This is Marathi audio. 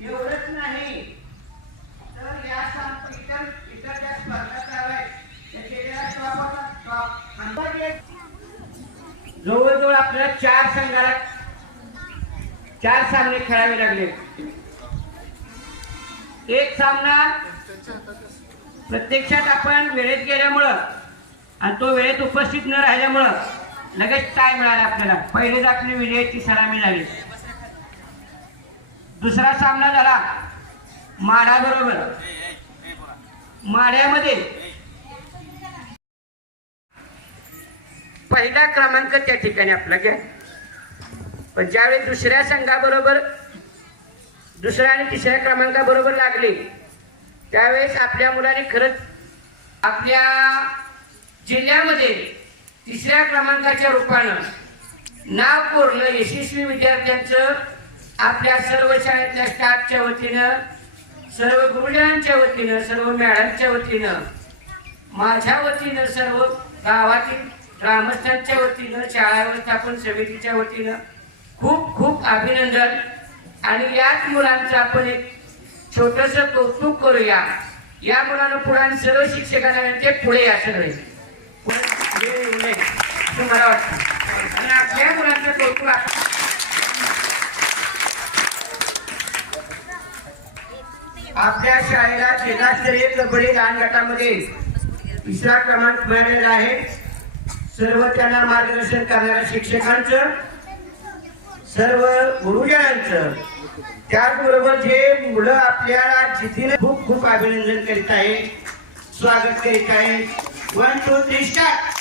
एवढंच नाही. तर या इतर इतर ज्या स्पर्धा चालू आहेत त्या जवळजवळ आपल्याला चार संघाला चार सामने खेळावे लागले. एक सामना प्रत्यक्षात आपण वेळेत गेल्यामुळं आणि तो वेळेत उपस्थित न राहिल्यामुळं लगेच काय मिळालं आपल्याला? पहिलेच आपली विजयाची सलामी झाली दुसरा सामना झाला. माढा बरोबर. माढ्यामध्ये. पहिला क्रमांक त्या ठिकाणी आपला घ्या. पण ज्यावेळी दुसऱ्या संघाबरोबर दुसऱ्या आणि तिसऱ्या क्रमांकाबरोबर लागले त्यावेळेस आपल्या मुलाने खरंच आपल्या जिल्ह्यामध्ये तिसऱ्या क्रमांकाच्या रूपानं नाव कोरलं यशस्वी विद्यार्थ्यांचं आपल्या सर्व शाळेतल्या स्टाफच्या वतीनं सर्व गुरुजनांच्या वतीनं सर्व मॅडमच्या वतीनं माझ्या वतीनं सर्व गावातील ग्रामस्थांच्या वतीनं शाळा व्यवस्थापन समितीच्या वतीनं खूप खूप अभिनंदन. आणि याच मुलांचं आपण एक छोटस कौतुक करूया. या मुलानं पुढे सर्व शिक्षकांना ते पुढे या सगळे. असं मला वाटतं आणि आपल्या मुलांचं कौतुक आपण आपल्या शाळेला जिल्हास्तरीय कबड्डी लहान गटामध्ये तिसरा क्रमांक मिळालेला आहे. सर्व त्यांना मार्गदर्शन करणाऱ्या शिक्षकांचं सर्व गुरुजनांचं. त्याचबरोबर जे मुलं आपल्याला जिथे खूप खूप अभिनंदन करीत आहे स्वागत करीत आहे वन टू थ्री स्टार्ट